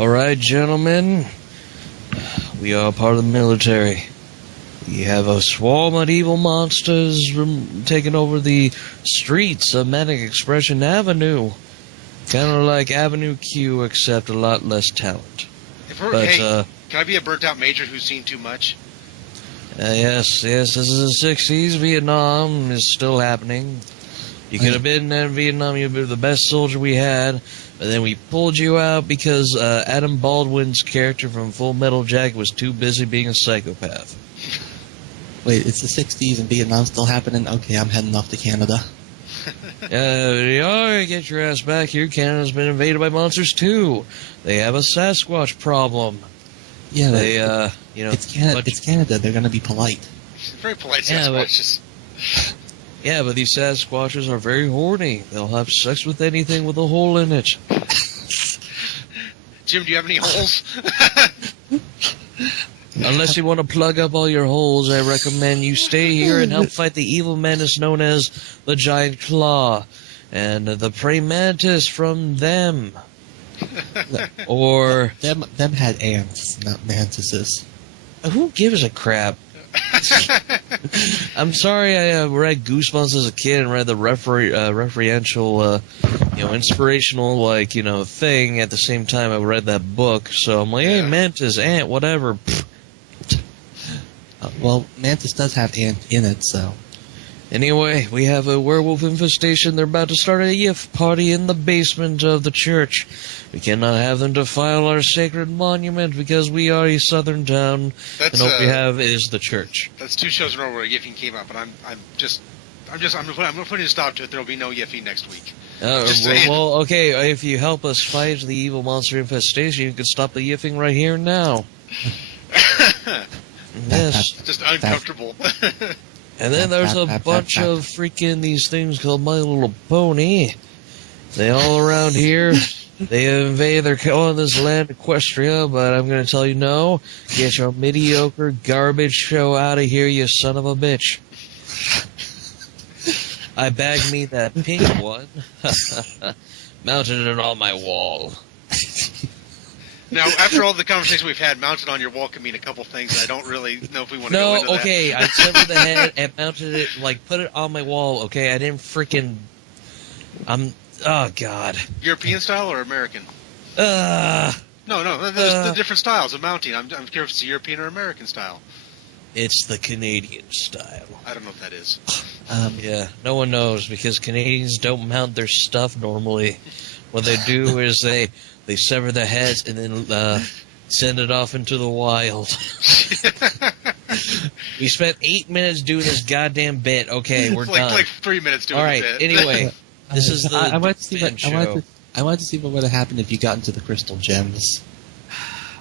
Alright, gentlemen, we are part of the military. We have a swarm of evil monsters taking over the streets of Manic Expression Avenue. Kind of like Avenue Q, except a lot less talent. Can I be a burnt-out major who's seen too much? Yes, this is the 60s. Vietnam is still happening. You could have been in Vietnam, you'd be the best soldier we had, but then we pulled you out because Adam Baldwin's character from Full Metal Jacket was too busy being a psychopath. Wait, it's the 60s and Vietnam's still happening? Okay, I'm heading off to Canada. Get your ass back here. Canada's been invaded by monsters too. They have a Sasquatch problem. Yeah, it's Canada. They're going to be polite. Very polite Sasquatches. Yeah, but these Sasquatches are very horny. They'll have sex with anything with a hole in it. Jim, do you have any holes? Unless you want to plug up all your holes, I recommend you stay here and help fight the evil menace known as the Giant Claw and the Praying Mantis from them. Or them had ants, not mantises. Who gives a crap? I'm sorry I read Goosebumps as a kid and read the referential, inspirational, thing. At the same time, I read that book, so I'm like, hey, Mantis, ant, whatever. Well, Mantis does have ant in it, so... Anyway, we have a werewolf infestation. They're about to start a yiff party in the basement of the church. We cannot have them defile our sacred monument because we are a southern town, and all we have is the church. That's 2 shows in a row where yiffing came up, and I'm going to put a stop to it. There'll be no yiffing next week. Okay, if you help us fight the evil monster infestation, you can stop the yiffing right here and now. Yes. Just uncomfortable. And then there's a bunch of freaking these things called My Little Pony. They all around here. They invade. They're calling this land Equestria, but I'm going to tell you no. Get your mediocre garbage show out of here, you son of a bitch. I bagged me that pink one. Mounted it on my wall. Now, after all the conversation we've had, mounted on your wall can mean a couple things. I don't really know if we want to go into that. Okay, I severed the head and mounted it, put it on my wall, okay? I didn't freaking... oh, God. European style or American? No, there's different styles of mounting. I'm curious if it's European or American style. It's the Canadian style. I don't know what that is. Yeah, no one knows because Canadians don't mount their stuff normally. What they do is they sever the heads and then send it off into the wild. We spent 8 minutes doing this goddamn bit. Okay, we're done. Like 3 minutes doing the bit. All right, anyway, this is the I wanted to see what would have happened if you got into the crystal gems.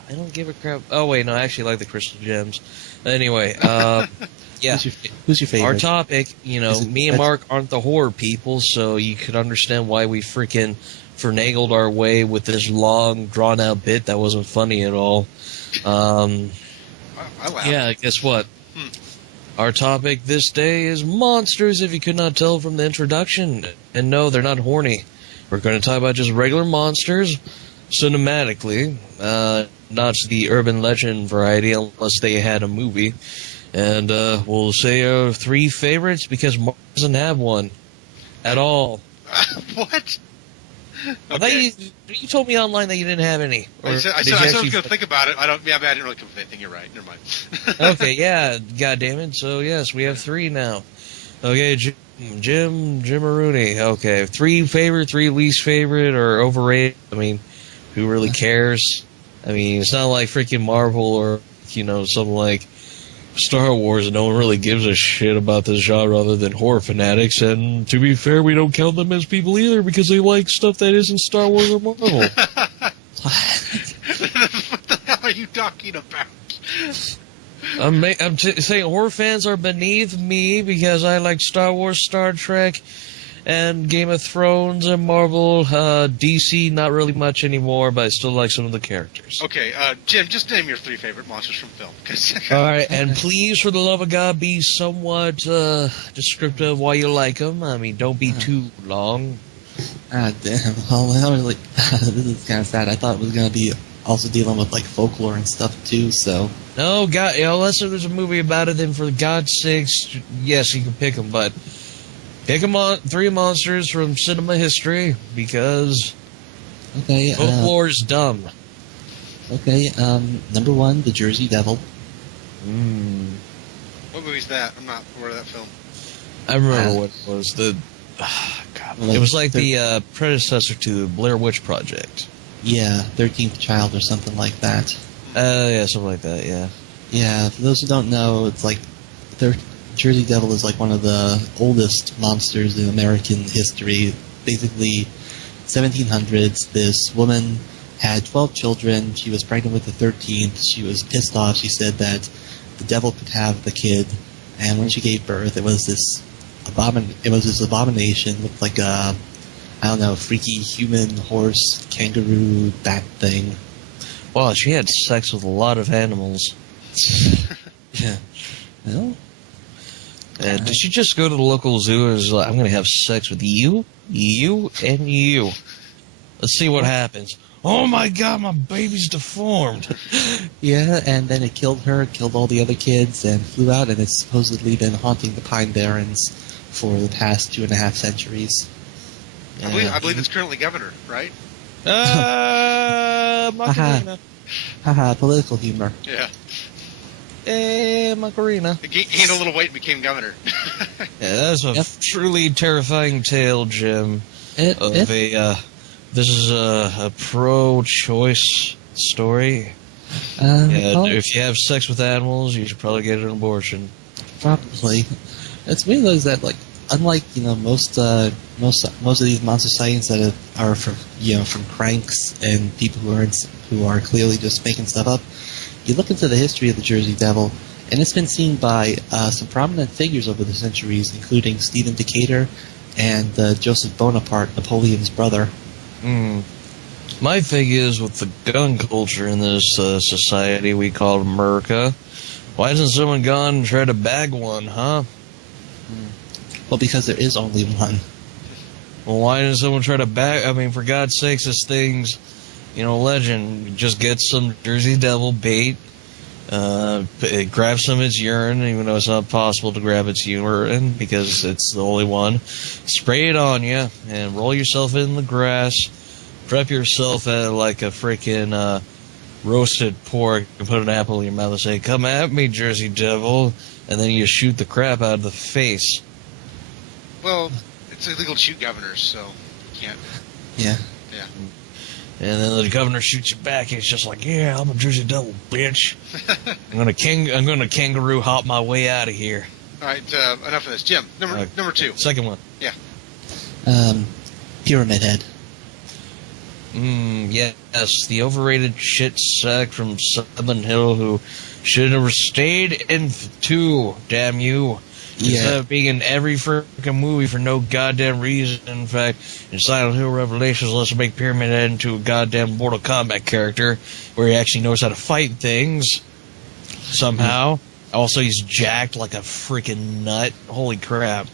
I don't give a crap. Oh, wait, no, I actually like the crystal gems. Anyway, yeah. Who's your favorite? Our topic, me and Mark aren't the horror people, so you could understand why we freaking finagled our way with this long, drawn-out bit that wasn't funny at all. I laughed. Yeah, guess what? Our topic this day is monsters, if you could not tell from the introduction. And no, they're not horny. We're going to talk about just regular monsters, cinematically, not the urban legend variety, unless they had a movie. And we'll say our 3 favorites, because Mark doesn't have one at all. What? Okay. You told me online that you didn't have any. I said I was going to think about it. I didn't really come up with anything. You're right. Never mind. Okay, yeah, goddammit. So, yes, we have 3 now. Okay, Jim Maroney. Okay, 3 favorite, 3 least favorite, or overrated. I mean, who really cares? I mean, it's not like freaking Marvel or, something like Star Wars, and no one really gives a shit about this genre other than horror fanatics, and to be fair, we don't count them as people either because they like stuff that isn't Star Wars or Marvel. What the hell are you talking about? I'm saying horror fans are beneath me because I like Star Wars, Star Trek, and Game of Thrones and Marvel. DC, not really much anymore, but I still like some of the characters. Okay, Jim, just name your 3 favorite monsters from film. All right, and please, for the love of God, be somewhat descriptive why you like them. I mean, don't be too long. Damn. Well, this is kind of sad. I thought it was going to be also dealing with like folklore and stuff too. So No, God, unless there's a movie about it, then for God's sakes, yes, you can pick them. But pick them on 3 monsters from cinema history because okay, folklore is dumb. okay. Number 1, The Jersey Devil. What movie's that? I'm not aware of that film. I remember what it was. God. It was like the predecessor to the Blair Witch Project. Yeah, 13th Child or something like that. Yeah, something like that, yeah. Yeah, for those who don't know, it's like Jersey Devil is like one of the oldest monsters in American history. Basically, 1700s, this woman had 12 children. She was pregnant with the 13th. She was pissed off. She said that the devil could have the kid. And when she gave birth, it was this abomination, looked like a, I don't know, freaky human, horse, kangaroo, bat thing. Wow, she had sex with a lot of animals. Yeah. Well, Did she just go to the local zoo and was like, I'm going to have sex with you, and you. Let's see what happens. Oh my god, my baby's deformed. yeah, and then it killed her, killed all the other kids, and flew out, and it's supposedly been haunting the Pine Barrens for the past 2.5 centuries. I believe it's currently governor, right? Macarena. Haha, political humor. Yeah. Macarena. He gained a little weight and became governor. Yeah, that's a truly terrifying tale, Jim. This is a pro-choice story. If you have sex with animals, you should probably get an abortion. Probably. It's weird though, is that like, unlike most of these monster sightings that are from cranks and people who are clearly just making stuff up, you look into the history of the Jersey Devil, and it's been seen by some prominent figures over the centuries, including Stephen Decatur and Joseph Bonaparte, Napoleon's brother. My thing is, with the gun culture in this society we call America, why hasn't someone gone and tried to bag one, huh? Well, because there is only one. Well, why didn't someone try to bag? I mean, for God's sakes, this thing's, legend. Just get some Jersey Devil bait, grab some of its urine, even though it's not possible to grab its urine because it's the only one. Spray it on you and roll yourself in the grass. Prep yourself at like a freaking roasted pork and put an apple in your mouth and say, "Come at me, Jersey Devil," and then you shoot the crap out of the face. Well, it's illegal to shoot governors, so you can't. Yeah. Yeah. And then the governor shoots you back, and he's just like, "Yeah, I'm a Jersey Devil, bitch. I'm gonna kangaroo hop my way out of here." All right, enough of this. Jim, number 2. Second one. Yeah. Pyramid Head. Yes, the overrated shit sack from Southern Hill who should have stayed in 2, damn you. Instead of being in every freaking movie for no goddamn reason. In fact, in Silent Hill Revelations, let's make Pyramid Head into a goddamn Mortal Kombat character where he actually knows how to fight things somehow. Also, he's jacked like a freaking nut. Holy crap.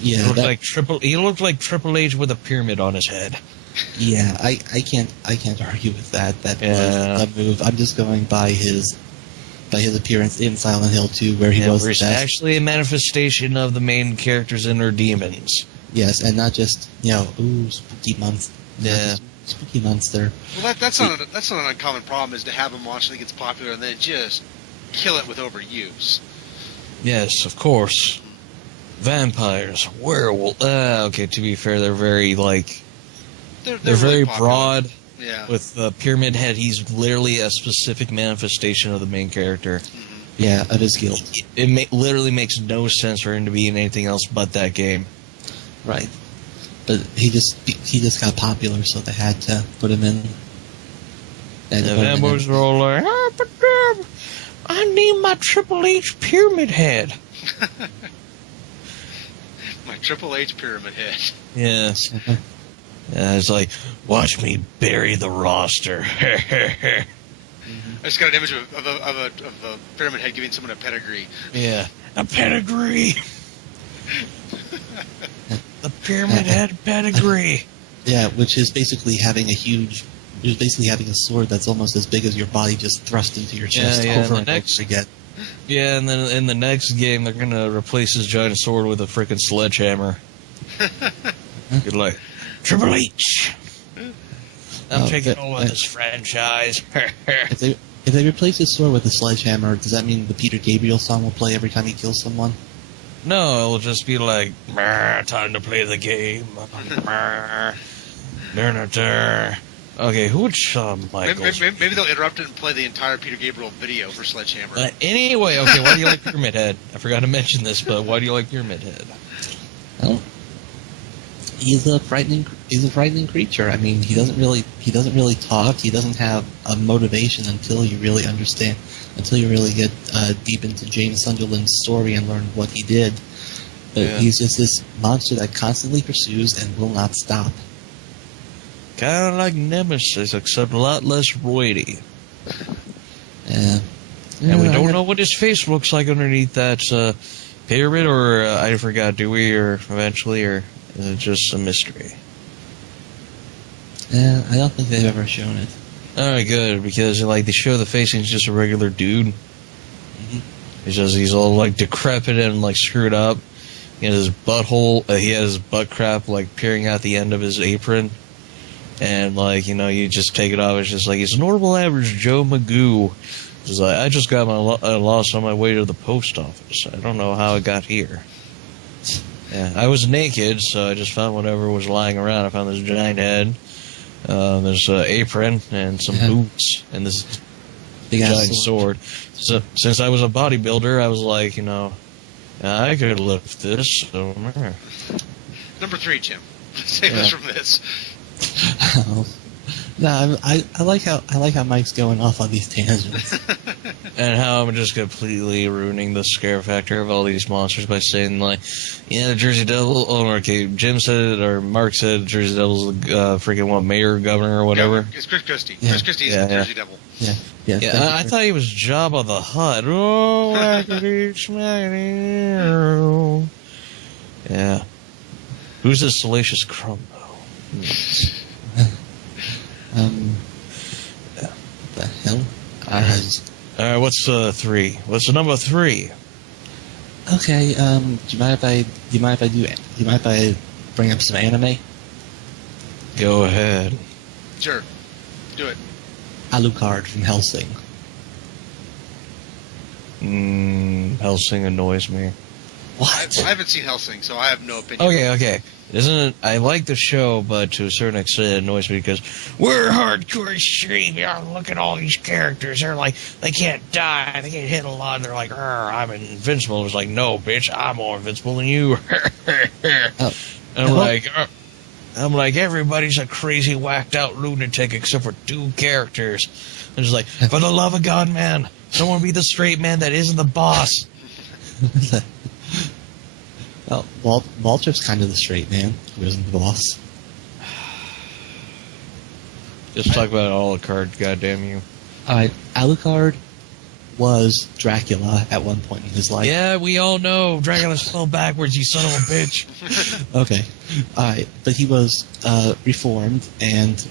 Yeah, he looked like Triple H with a pyramid on his head. Yeah, I can't argue with that. That was a move. I'm just going by his appearance in Silent Hill 2, where he was the best. Actually a manifestation of the main character's inner demons. Yes, and not just spooky monster. Yeah, spooky monster. Well, that's not an uncommon problem, is to have a monster that gets popular and then just kill it with overuse. Yes, of course. Vampires, werewolf. Okay, to be fair, they're very they're very really broad. Yeah. With Pyramid Head, he's literally a specific manifestation of the main character. Mm-hmm. Yeah, of his guild. It literally makes no sense for him to be in anything else but that game. Right. But he just got popular, so they had to put him in. And the vampires were all like, but I need my Triple H Pyramid Head. My Triple H Pyramid Head. Yes. Yeah, it's like, watch me bury the roster. I just got an image of a Pyramid Head giving someone a pedigree. Yeah, a pedigree. The Pyramid Head pedigree. Yeah, which is basically having a huge You're basically having a sword that's almost as big as your body just thrust into your chest Yeah, over and and over again. Yeah, and then in the next game, they're gonna replace his giant sword with a freaking sledgehammer. You're like, Triple H, I'm taking over this franchise. If they replace his sword with a sledgehammer, does that mean the Peter Gabriel song will play every time he kills someone? No, it'll just be like, time to play the game. Okay, who would Shawn Michaels? Maybe they'll interrupt it and play the entire Peter Gabriel video for Sledgehammer. Anyway, okay, why do you like Pyramid Head? I forgot to mention this, but why do you like Pyramid Head? Well, he's a frightening creature. I mean, he doesn't really talk. He doesn't have a motivation until you really understand, until you really get deep into James Sunderland's story and learn what he did. But he's just this monster that constantly pursues and will not stop. Kind of like Nemesis, except a lot less roidy. Yeah. And we don't know what his face looks like underneath that pyramid, or I forgot, do we, or eventually, or is it just a mystery? Yeah, I don't think they've ever shown it. Alright, good, because like they show the face and he's just a regular dude. Mm-hmm. He's all like decrepit and like screwed up. He has his butthole, he has his butt crap like peering out the end of his apron. And, like, you know, you just take it off. It's just like, he's a normal average Joe Magoo. It's like, I just got my loss on my way to the post office. I don't know how it got here. Yeah, I was naked, so I just found whatever was lying around. I found this giant head, there's an apron, and some boots, and this giant sword. So, since I was a bodybuilder, I was like, you know, I could lift this. So, Number 3, Jim. Save us from this. No, I like how Mike's going off on these tangents. And how I'm just completely ruining the scare factor of all these monsters by saying, like, yeah, the Jersey Devil, okay, Jim said it, or Mark said Jersey Devil's freaking, what, mayor, governor, or whatever? It's Chris Christie. Yeah. Chris Christie is the Jersey Devil. Yeah. I thought he was Jabba the Hutt. Oh, wackity smackity. Yeah. Who's this Salacious Crumb, though? What the hell? Alright, what's 3? What's the number 3? Okay, do you mind if I bring up some anime? Go ahead. Sure. Do it. Alucard from Hellsing. Hellsing annoys me. What? I haven't seen Hellsing, so I have no opinion. Okay. Isn't it? I like the show, but to a certain extent it annoys me because we're hardcore stream. Look at all these characters. They're like, they can't die. They get hit a lot. And they're like, I'm invincible. It's like, no, bitch, I'm more invincible than you. I'm like, everybody's a crazy, whacked out lunatic except for 2 characters. I'm just like, for the love of God, man, someone be the straight man that isn't the boss. Well, Walter's kind of the straight man who isn't the boss. Just talk about Alucard, goddamn you. Alright, Alucard was Dracula at one point in his life. Yeah, we all know Dracula spelled backwards, you son of a bitch. Okay. Alright, but he was reformed and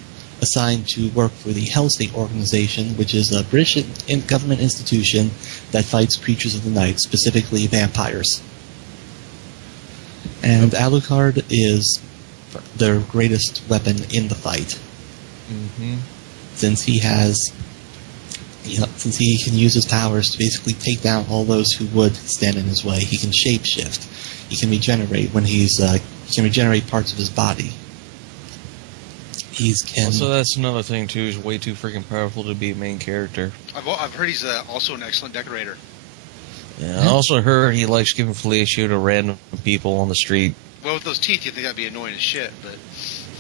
assigned to work for the Hellsing organization, which is a British government institution that fights creatures of the night, specifically vampires. And Alucard is their greatest weapon in the fight. Mm-hmm. Since he can use his powers to basically take down all those who would stand in his way. He can shapeshift. He can regenerate he can regenerate parts of his body. Also, that's another thing too. He's way too freaking powerful to be a main character. I've heard he's also an excellent decorator. Yeah, I also heard he likes giving fellatio to random people on the street. Well, with those teeth, you'd think that'd be annoying as shit, but...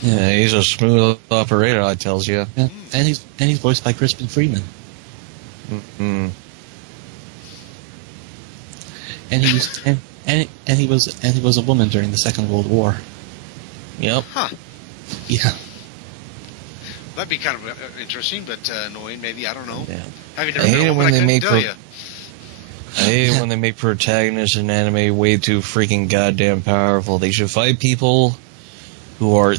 Yeah, he's a smooth operator, I tells you. Yeah. And he's voiced by Crispin Freeman. Mm-hmm. And he was a woman during the Second World War. Yep. Huh. Yeah. That'd be kind of interesting, but annoying, maybe. I don't know. Yeah. Having never been a woman, I couldn't tell you. I hate when they make protagonists in anime way too freaking goddamn powerful. They should fight people who are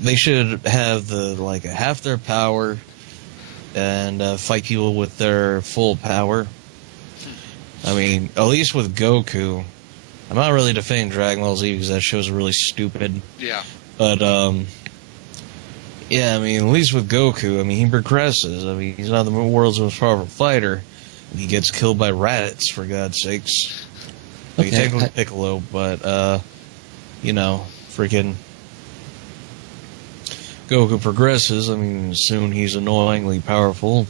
they should have half their power and fight people with their full power. I mean, at least with Goku, I'm not really defending Dragon Ball Z because that show's really stupid. Yeah. But yeah, I mean, at least with Goku, I mean, he progresses. I mean, he's not the world's most powerful fighter. He gets killed by Raditz, for God's sakes. Like, technically Piccolo, but you know, freaking Goku progresses. I mean, soon he's annoyingly powerful,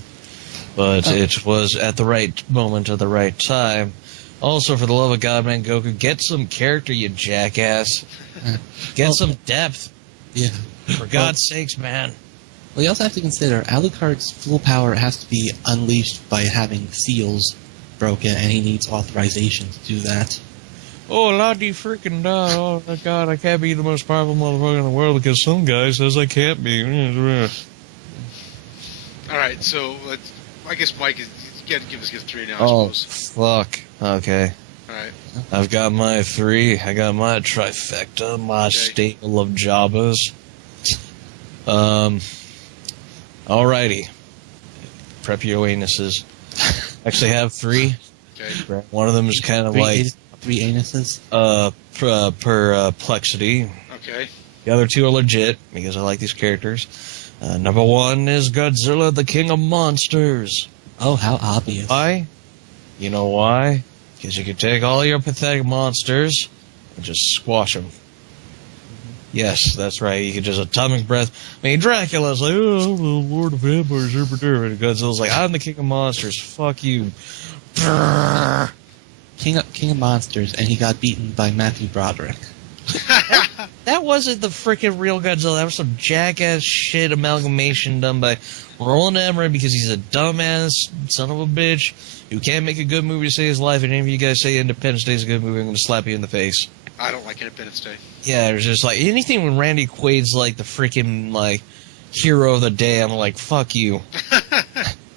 but it was at the right moment at the right time. Also, for the love of God, man, Goku, get some character, you jackass. Get some depth. Yeah. For God's sakes, man. Well, you also have to consider Alucard's full power has to be unleashed by having seals broken, and he needs authorization to do that. Oh, Lottie freaking da. Oh, my God, I can't be the most powerful motherfucker in the world because some guy says I can't be. Alright, so I guess Mike is got to give us his 3 now, I suppose. Fuck. Okay. Alright. I've got my 3. I got my trifecta, my stable of Jabbas. Alrighty. Prep your anuses. Actually have 3. Okay. One of them is kind of 3 anuses? Perplexity. Okay. The other 2 are legit, because I like these characters. Number 1 is Godzilla, the King of Monsters. Oh, how obvious. Why? You know why? Because you can take all your pathetic monsters and just squash them. Yes, that's right. You can just atomic breath. I mean, Dracula's like, oh, I'm the Lord of Vampires, and Godzilla's like, I'm the King of Monsters. Fuck you. King of Monsters, and he got beaten by Matthew Broderick. That wasn't the freaking real Godzilla. That was some jackass shit amalgamation done by Roland Emmerich because he's a dumbass son of a bitch who can't make a good movie to save his life. And any of you guys say Independence Day is a good movie, I'm going to slap you in the face. I don't like Independence Day. Yeah, there's just like anything when Randy Quaid's like the freaking like hero of the day, I'm like, fuck you.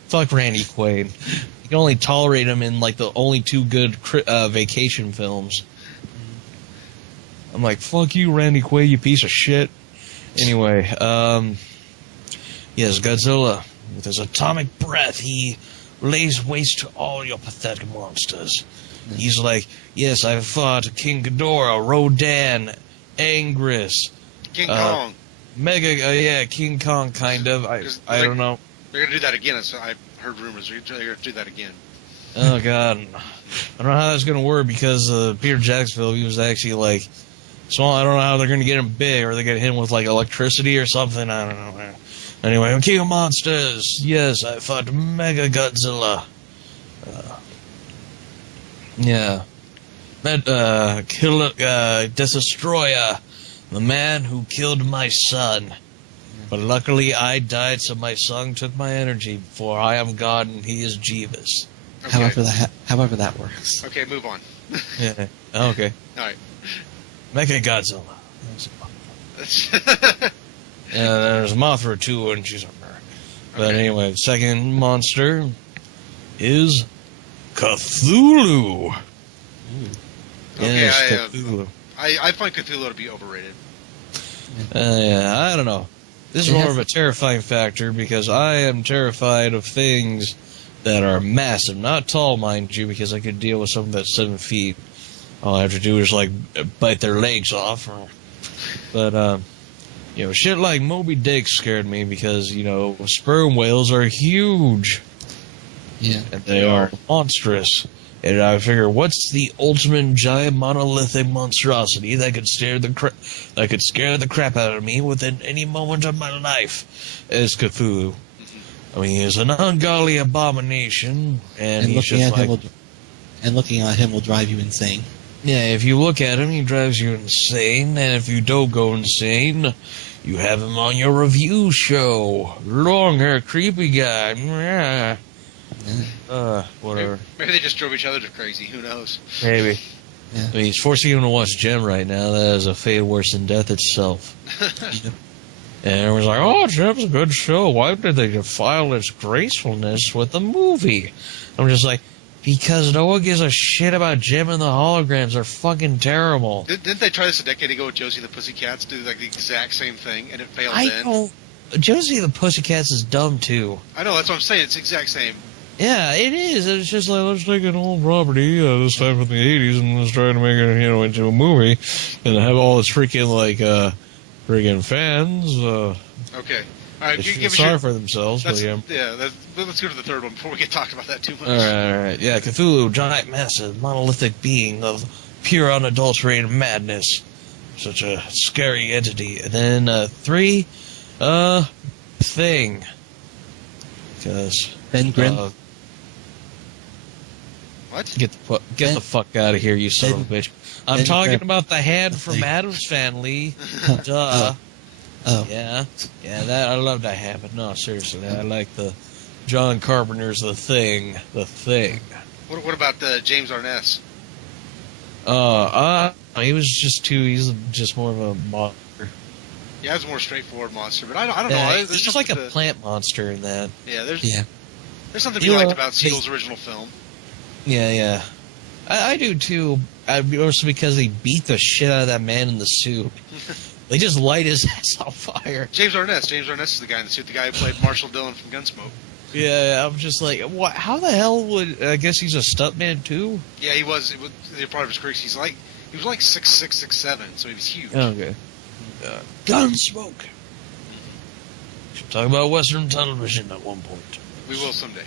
Fuck Randy Quaid. You can only tolerate him in like the only 2 good vacation films. I'm like, fuck you, Randy Quaid, you piece of shit. Anyway, yes, Godzilla, with his atomic breath, he lays waste to all your pathetic monsters. He's like, yes, I've fought King Ghidorah, Rodan, Anguirus, King Kong. King Kong, kind of. I don't know. They're going to do that again. I've heard rumors. They're going to do that again. Oh, God. I don't know how that's going to work because Peter Jacksonville, he was actually like, so I don't know how they're going to get him big, or they get him with like electricity or something. I don't know. Anyway, King of Monsters. Yes, I fought Mega Godzilla. Yeah. Met Destroyer, the man who killed my son. But luckily I died, so my son took my energy, for I am God and he is Jeebus. Okay. However that works. Okay, move on. Yeah. Okay. Alright. Mecha Godzilla. Yeah, there's Mothra too, and she's a mer. But anyway, the second monster is Cthulhu. Okay, Yes, Cthulhu. I find Cthulhu to be overrated. Yeah, I don't know. This is more of a terrifying factor because I am terrified of things that are massive, not tall, mind you, because I could deal with something that's 7 feet. All I have to do is like bite their legs off. But shit like Moby Dick scared me because sperm whales are huge. Yeah, and they are monstrous. And I figure, what's the ultimate giant monolithic monstrosity that could scare the crap out of me within any moment of my life? Is Cthulhu. I mean, he's an ungodly abomination, and he's just like... looking at him will drive you insane. Yeah, if you look at him, he drives you insane, and if you don't go insane, you have him on your review show. Long hair, creepy guy. Yeah. Whatever. Maybe they just drove each other to crazy. Who knows? Maybe. Yeah. I mean, he's forcing him to watch Gem right now. That is a fate worse than death itself. And everyone's like, oh, Gem's a good show. Why did they defile its gracefulness with a movie? I'm just like, Because no one gives a shit about Jim and the holograms. They're fucking terrible. Didn't they try this a decade ago with Josie and the Pussycats? Do like the exact same thing, and it failed then? Josie and the Pussycats is dumb, too. I know, that's what I'm saying. It's the exact same. Yeah, it is. It's just like, let's take an old property, this time from the 80s, and let's try to make it, into a movie, and have all its freaking, freaking fans, Okay. All right, give us sorry for themselves, but yeah. Yeah, let's go to the third one before we get talking about that too much. All right. Yeah, Cthulhu, giant, massive, monolithic being of pure, unadulterated madness. Such a scary entity. And then 3, Thing. Because Ben Grimm. What? Get the fuck out of here, you son of a bitch! I'm talking about the hand from Addams Family. Duh. Oh. Yeah, that I love that hand, but no, seriously, I like the John Carpenter's The Thing. What about James Arness? He was just he's just more of a monster. Yeah, it's a more straightforward monster, but I don't know. He's just like a plant monster in that. Yeah, there's something to be liked about Siegel's original film. Yeah. I do too. Also because they beat the shit out of that man in the suit. They just light his ass on fire. James Arness is the guy in the suit, the guy who played Marshall Dillon from Gunsmoke. Yeah, I'm just like, what? How the hell would? I guess he's a stuntman too. Yeah, he was. The part of his career, he was like 6'6", 6'7", so he was huge. Okay. Gunsmoke. Should talk about Western television at one point. We will someday.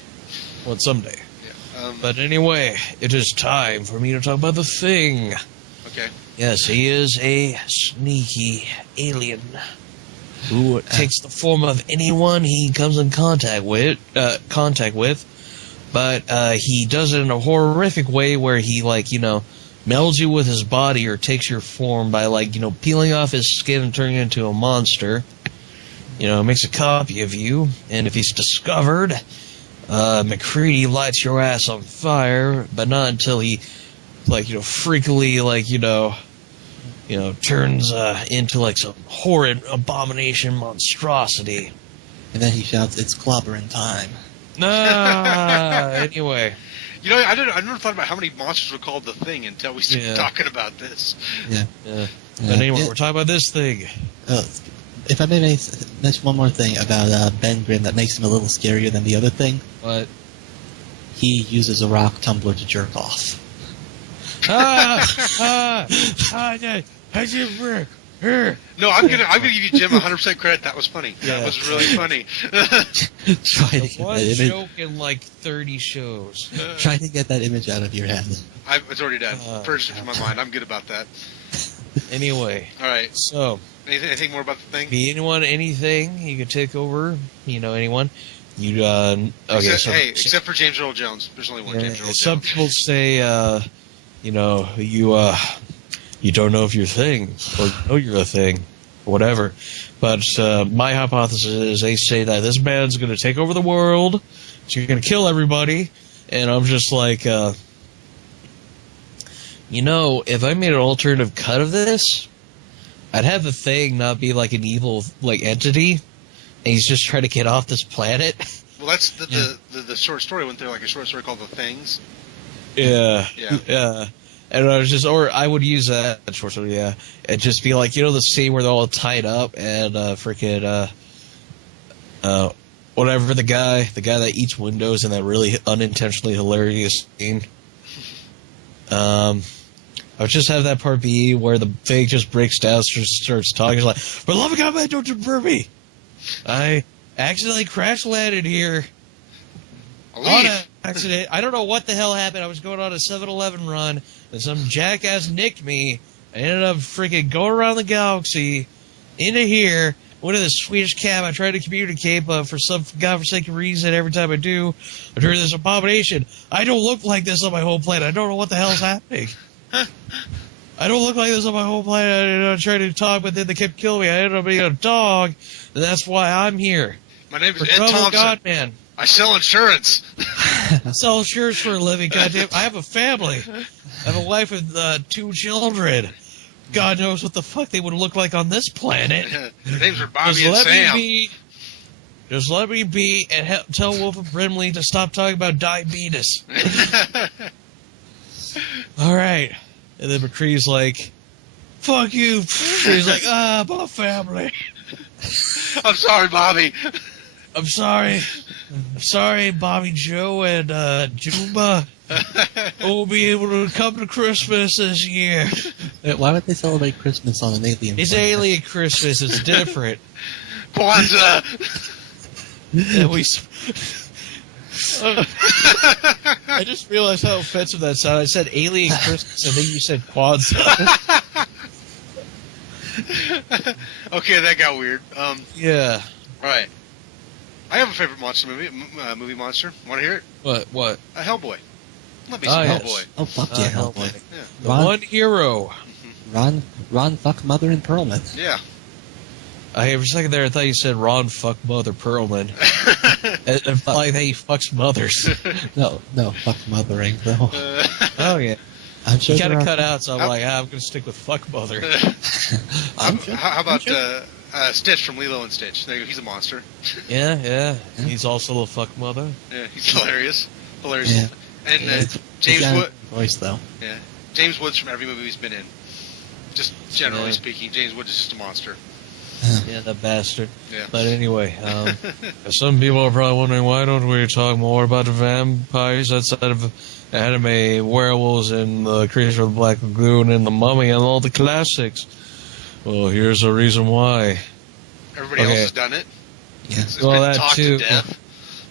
Well, someday. Yeah. But anyway, it is time for me to talk about The Thing. Okay. Yes, he is a sneaky alien who takes the form of anyone he comes in contact with, but he does it in a horrific way where he, melds you with his body or takes your form by, peeling off his skin and turning into a monster. Makes a copy of you, and if he's discovered, McCready lights your ass on fire, but not until he, freakily, turns into some horrid abomination monstrosity. And then he shouts, "It's clobbering time." Anyway. I never thought about how many monsters were called The Thing until we started talking about this. Yeah. But anyway, we're talking about this thing. If I may mention one more thing about Ben Grimm that makes him a little scarier than the other thing. What? He uses a rock tumbler to jerk off. No, I'm gonna give you, Jim, 100% credit. That was funny. That was really funny. One joke in 30 shows. Trying to get that image out of your head. It's already done. First in my mind. I'm good about that. Anyway. All right. So. Anything more about the thing? Anything you could take over. Anyone. Except for James Earl Jones. There's only one James Earl Jones. Some people say, you don't know if you're a thing, or know you're a thing, or whatever. But my hypothesis is they say that this man's going to take over the world, so you're going to kill everybody, and I'm just like, if I made an alternative cut of this, I'd have the Thing not be like an evil entity, and he's just trying to get off this planet. Well, that's the short story. Wasn't there a short story called The Things? Yeah. And I was I would use that short story, yeah. And just be the scene where they're all tied up and whatever, the guy that eats windows in that really unintentionally hilarious scene. I would just have that part be where the Thing just breaks down, starts talking, like, "For the love of God, man, don't deter me! I accidentally crash landed here. On an accident. I don't know what the hell happened. I was going on a 7-Eleven run, and some jackass nicked me. I ended up freaking going around the galaxy, into here, went to this Swedish cab. I tried to communicate, but for some godforsaken reason, every time I do, I turn this abomination. I don't look like this on my home planet. I don't know what the hell is happening. I don't look like this on my home planet. I tried to talk, but then they kept killing me. I ended up being a dog, and that's why I'm here. My name is For Ed Thompson. God, man. I sell insurance. I sell insurance for a living, goddamn. I have a family. I have a wife and 2 children. God knows what the fuck they would look like on this planet. Their names are Bobby and Sam. Just let me be and tell Wolf of Brimley to stop talking about diabetes. All right. And then McCree's like, fuck you. He's like, my family. I'm sorry, Bobby. I'm sorry. I'm sorry, Bobby Joe and Juba won't be able to come to Christmas this year. Why would they celebrate Christmas on an alien? It's planet? alien Christmas. It's different. Kwanzaa. And I just realized how offensive that sounded. I said alien Christmas, and then you said Kwanzaa. Okay, that got weird. Yeah. All right. I have a favorite monster movie monster. Want to hear it? What? Hellboy. Let me see Hellboy. Oh, fuck yeah, Hellboy. Yeah. The one hero. Ron, fuck mother and Perlman. Yeah. For a second there, I thought you said Ron fuck mother Perlman. It implied that he fucks mothers. No, fuck mothering though. Oh yeah. I'm sure You kind of cut out, so I'm like, I'm going to stick with fuck mother. How about Stitch from Lilo and Stitch? There you go. He's a monster. Yeah. He's also a fuck mother. Yeah, he's hilarious. Yeah. And James Wood. Voice though. Yeah, James Woods from every movie he's been in. Just generally speaking, James Woods is just a monster. Yeah, that bastard. Yeah. But anyway, some people are probably wondering, why don't we talk more about the vampires outside of anime, werewolves, and the Creature of the Black Lagoon, and the Mummy, and all the classics? Well, here's a reason why. Everybody else has done it. Yeah. It's been that talked too. to death.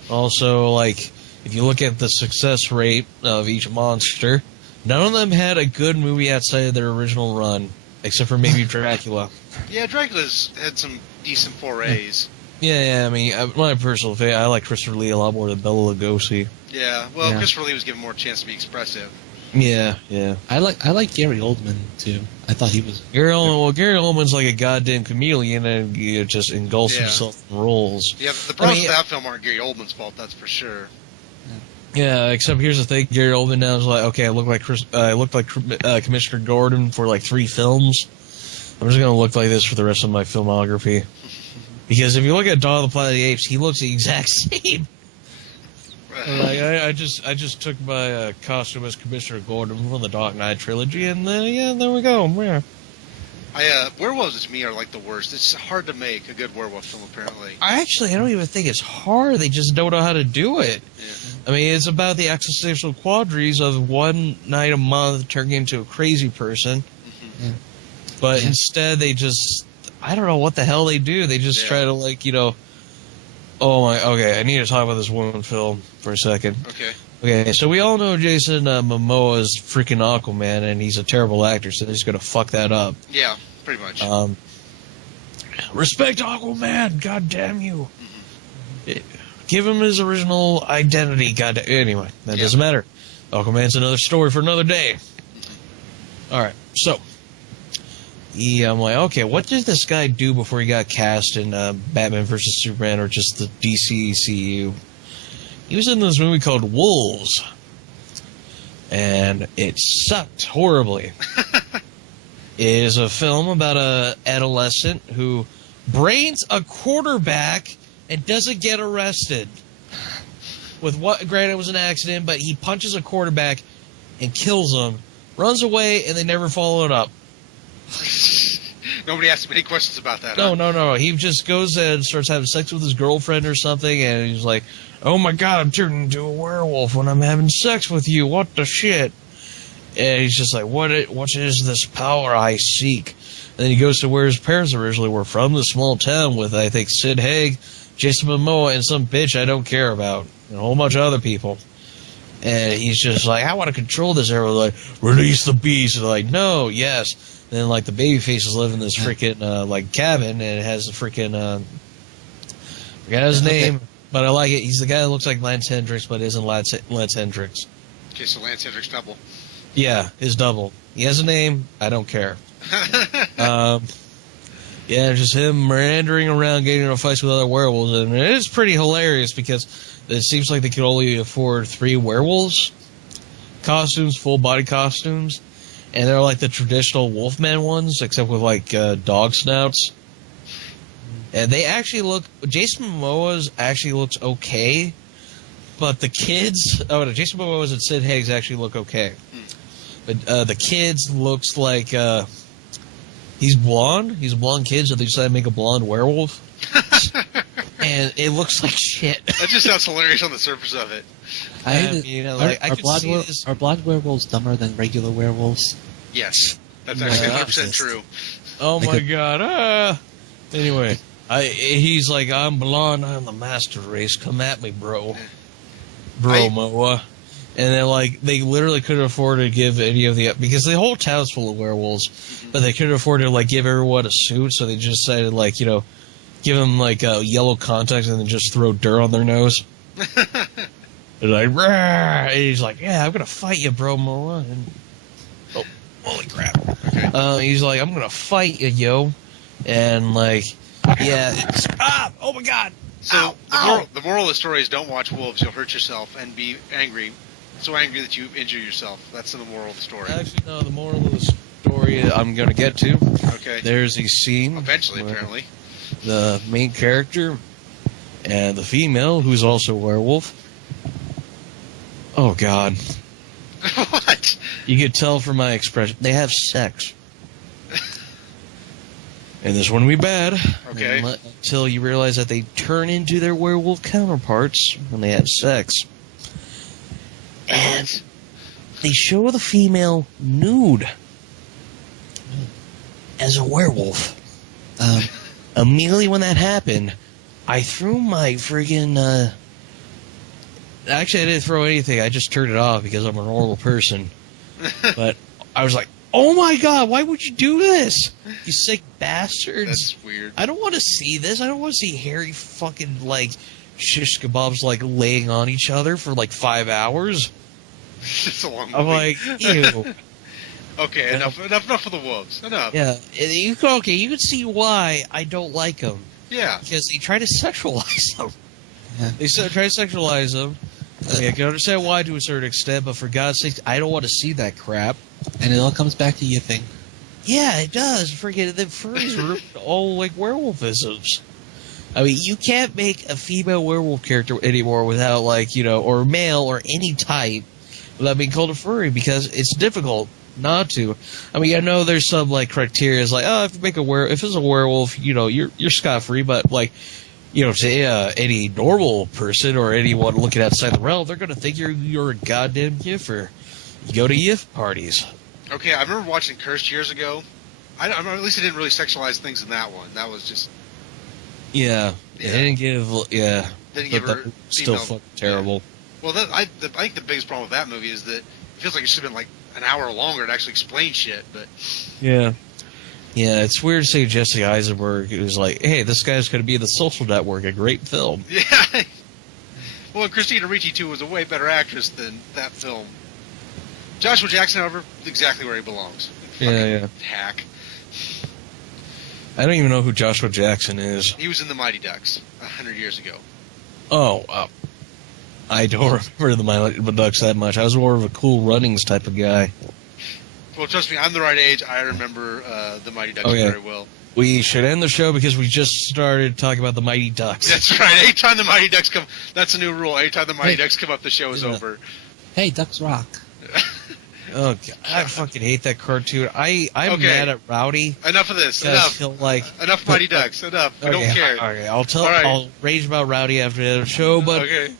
Also, like, if you look at the success rate of each monster, none of them had a good movie outside of their original run, except for maybe Dracula. Yeah, Dracula's had some decent forays. Yeah, I mean, my personal favorite, I like Christopher Lee a lot more than Bela Lugosi. Yeah, well, Christopher Lee was given more chance to be expressive. Yeah. I like Gary Oldman too. I thought he was Gary Oldman's like a goddamn chameleon, and he just engulfs himself in roles. Yeah, the problems with that film aren't Gary Oldman's fault, that's for sure. Yeah, except here's the thing: Gary Oldman now is like, okay, I look like Commissioner Gordon for like 3 films. I'm just gonna look like this for the rest of my filmography. Because if you look at Dawn of the Planet of the Apes, he looks the exact same. Like I just took my costume as Commissioner Gordon from the Dark Knight trilogy, and there we go. Yeah. Werewolves to me are like the worst. It's hard to make a good werewolf film, apparently. I don't even think it's hard. They just don't know how to do it. Yeah. I mean, it's about the existential quandaries of one night a month turning into a crazy person. Mm-hmm. Yeah. But instead, they just, I don't know what the hell they do. They just try to, like, okay, I need to talk about this one film for a second. Okay, so we all know Jason Momoa is freaking Aquaman, and he's a terrible actor, so he's going to fuck that up. Yeah, pretty much. Respect Aquaman, god damn you. Give him his original identity, god damn. Anyway, that doesn't matter. Aquaman's another story for another day. Alright, so I'm like, okay, what did this guy do before he got cast in Batman vs. Superman or just the DCEU? He was in this movie called Wolves, and it sucked horribly. It is a film about an adolescent who brains a quarterback and doesn't get arrested. With what, granted, it was an accident, but he punches a quarterback and kills him, runs away, and they never follow it up. Nobody asked him any questions about that. No. He just goes and starts having sex with his girlfriend or something, and he's like, oh my god, I'm turning into a werewolf when I'm having sex with you. What the shit? And he's just like, what is this power I seek? And then he goes to where his parents originally were from, this small town with, I think, Sid Haig, Jason Momoa, and some bitch I don't care about, and a whole bunch of other people. And he's just like, I want to control this. Everyone's like, release the beast. And they're like, no, yes. And then, like, the baby faces live in this freaking, like, cabin, and it has a freaking, I forgot his name, but I like it. He's the guy that looks like Lance Hendricks, but isn't Lance Hendricks. Okay, so Lance Hendricks double. Yeah, his double. He has a name. I don't care. Yeah, just him meandering around getting into fights with other werewolves, and it is pretty hilarious because it seems like they could only afford 3 werewolves costumes, full body costumes, and they're like the traditional Wolfman ones, except with like dog snouts. And they actually look. Jason Momoa's actually looks okay, but the kids. Oh no, Jason Momoa's and Sid Haig's actually look okay, but the kids looks like he's blonde. He's a blonde kid, so they decided to make a blonde werewolf, and it looks like shit. That just sounds hilarious on the surface of it. Are blonde werewolves dumber than regular werewolves? Yes, that's actually 100% true. Oh my god! Anyway. He's like, I'm blonde, I'm the master race, come at me, bro. Moa. And then, like, they literally couldn't afford to give any of the... Because the whole town's full of werewolves, but they couldn't afford to, like, give everyone a suit, so they just decided, like, you know, give them, like, yellow contacts and then just throw dirt on their nose. They're like, Rawr! And he's like, yeah, I'm gonna fight you, bro, Moa. And, oh, holy crap. Okay. He's like, I'm gonna fight you, yo. And, like... Yeah, it's... Oh my god! So, the moral of the story is don't watch wolves, you'll hurt yourself and be angry. So angry that you injure yourself. That's the moral of the story. Actually, no, the moral of the story I'm going to get to. Okay. There's a scene... Eventually, apparently. The main character and the female, who's also a werewolf... Oh god. What? You could tell from my expression. They have sex. And this one will be bad. Okay. Until you realize that they turn into their werewolf counterparts when they have sex. And they show the female nude as a werewolf. Immediately when that happened, I threw my friggin'... Actually, I didn't throw anything. I just turned it off because I'm a normal person. But I was like, oh my god, why would you do this? You sick bastards. That's weird. I don't want to see this. I don't want to see hairy fucking, like, shish kebabs, like, laying on each other for, like, 5 hours. It's a long movie. I'm like, ew. Okay, enough for the wolves. Enough. Yeah, you can see why I don't like them. Yeah. Because they try to sexualize them. Yeah. They try to sexualize them. I mean, I can understand why to a certain extent, but for God's sake, I don't want to see that crap. And it all comes back to you thing. Yeah, it does. Forget it. The furries are all like werewolfisms. I mean, you can't make a female werewolf character anymore without, like, you know, or male or any type without being called a furry because it's difficult not to. I mean, I know there's some like criteria, like, oh, if you make if it's a werewolf, you know, you're scot free, but like, you know, to any normal person or anyone looking outside the realm, they're gonna think you're a goddamn yiffer. You go to yif parties. Okay, I remember watching Cursed years ago. At least I didn't really sexualize things in that one. That was just... Yeah. They didn't give... Yeah. Didn't give her... Still fucking terrible. Yeah. Well, I think the biggest problem with that movie is that it feels like it should have been like an hour longer to actually explain shit, but... Yeah. Yeah, it's weird to say Jesse Eisenberg was like, hey, this guy's going to be in The Social Network, a great film. Yeah. Well, Christina Ricci, too, was a way better actress than that film. Joshua Jackson, however, exactly where he belongs. Yeah. Hack. I don't even know who Joshua Jackson is. He was in The Mighty Ducks 100 years ago. Oh, I don't remember The Mighty Ducks that much. I was more of a Cool Runnings type of guy. Well, trust me, I'm the right age. I remember The Mighty Ducks very well. We should end the show because we just started talking about The Mighty Ducks. That's right. Anytime The Mighty Ducks come... That's a new rule. Anytime The Mighty Ducks come up, the show is over. Hey, Ducks rock. Oh, God, I fucking hate that cartoon. I'm mad at Rowdy. Enough of this. Enough. Enough Mighty Ducks. Enough. We don't care. Okay, I'll rage about Rowdy after the end of the show, but okay.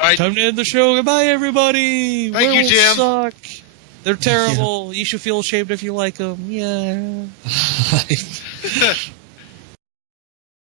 All right. Time to end the show. Goodbye, everybody. Thank you, Jim. Suck. They're terrible. You should feel ashamed if you like them. Yeah.